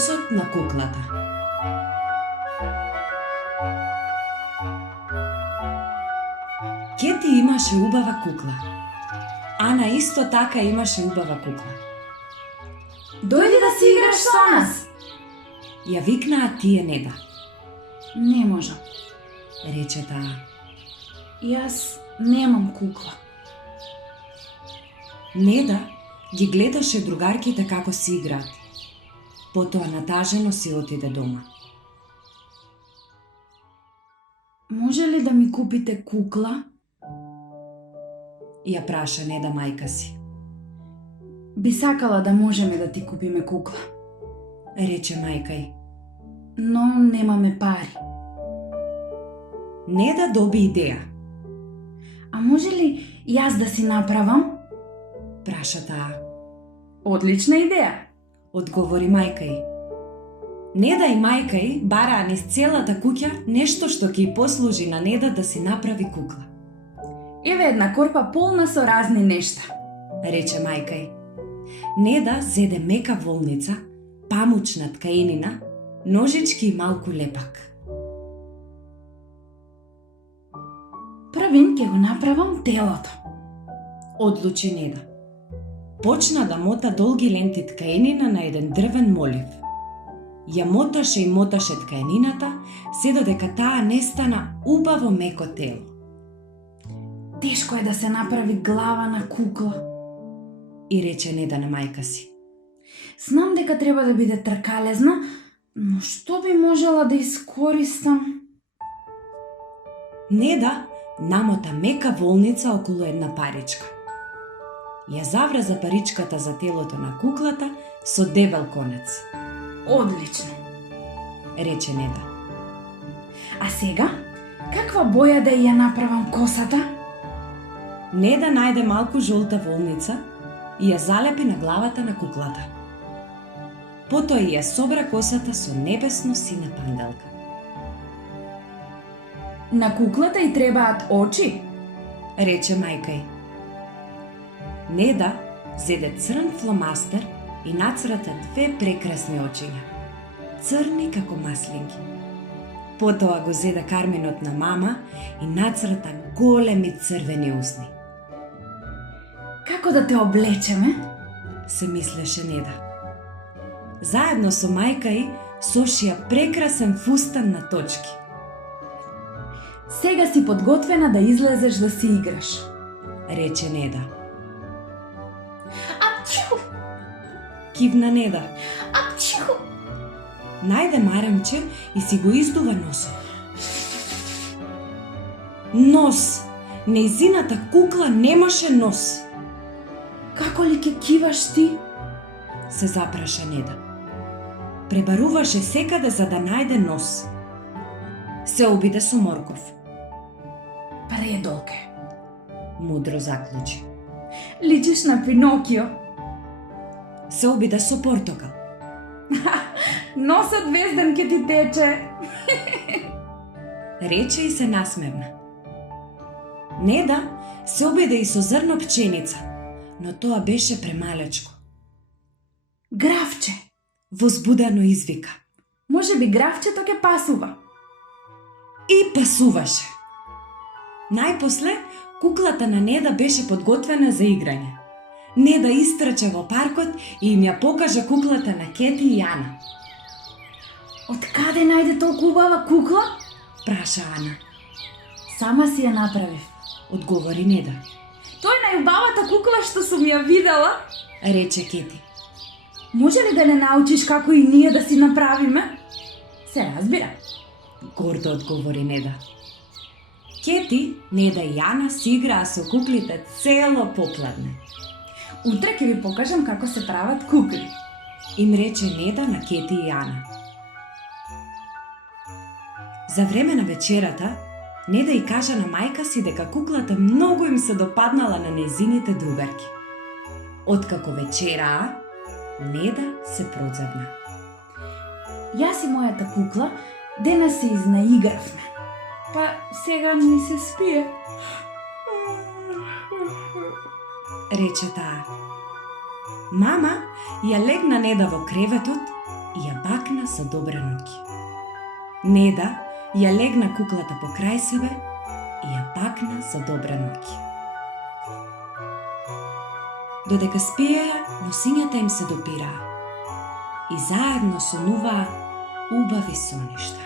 Носот на куклата. Кети имаше убава кукла. Ана исто така имаше убава кукла. Дојди да си играш со нас. Ја викнаа тие Неда. Не можам. Рече таа. Јас немам кукла. Неда ги гледаше другарките како си играат. Потоа натажено си отиде дома. Може ли да ми купите кукла? Ја праша Неда мајка си. Би сакала да можеме да ти купиме кукла, Рече мајка й. но немаме пари. Неда доби идеја. А може ли јас да си направам? Праша таа. Одлична идеја. Одговори мајка й. Неда и мајка й бараа низ целата куќа нешто што ќе й послужи на Неда да си направи кукла. Еве една корпа полна со разни нешта. Рече мајка й. Неда зеде мека волница, памучна ткаенина, ножички и малку лепак. Првин ќе го направам телото. Одлучи Неда. Почна да мота долги ленти ткаенина на еден дрвен молив. Ја моташе и моташе ткаенината, се додека таа не стана убаво меко тело. Тешко е да се направи глава на кукла. И рече Неда на мајка си. Знам дека треба да биде тркалезна, но што би можела да искористам? Неда намота мека волница околу една паричка. Ја заврза паричката за телото на куклата со дебел конец. Одлично. Рече Неда. А сега, каква боја да ја направам косата? Неда најде малку жолта волница и ја залепи на главата на куклата. Потоа ја собра косата со небесно сина панделка. На куклата й требаат очи. Рече мајка й. Неда зеде црн фломастер и нацрата две прекрасни очиња, црни како маслинки. Потоа го зеде карминот на мама и нацрата големи црвени усни. Како да те облечеме? Се мислеше Неда. Заедно со мајка й сошија прекрасен фустан на точки. Сега си подготвена да излезеш да си играш. Рече Неда. Апчу! Кивна Неда. Апчу! Најде маремче и си го издува носот. Нос! Нејзината кукла немаше нос. Како ли ке киваш ти? Се запраша Неда. Пребаруваше секаде за да најде нос. Се обиде со морков. Предолг е. Мудро заклучи. Личиш на Пинокио. Се обиде со портокал. Носот везден ке ти тече. Рече и се насмевна. Неда се обиде и со зрно пченица, но тоа беше премалечко. Графче. Возбудено извика. Може би графчето ке пасува. И пасуваше. Најпосле, куклата на Неда беше подготвена за играње. Неда истрча во паркот и им ја покажа куклата на Кети и Ана. Од каде најде толку убава кукла? Праша Ана. Сама си ја направив. Одговори Неда. Тој најубавата кукла што сум ја видела. Рече Кети. Може ли да не научиш како и ние да си направиме? Се разбира. Гордо одговори Неда. Кети, Неда и Ана си играа со куклите цело попладне. Утре ќе ви покажам како се прават кукли. Им рече Неда на Кети и Ана. За време на вечерата, Неда и кажа на мајка си дека куклата многу им се допаднала на нејзините другарки. Откако вечераа, Неда се прозадна. Јас и мојата кукла денес се изнаигравме. Па сега ни се спие. Рече таа. Мама ја легна Неда во креветот и ја бакна за добре ноќи. Неда ја легна куклата покрај себе и ја бакна за добре ноќи. Додека спиеја, носињата им се допираа и заедно сонуваа убави соништа.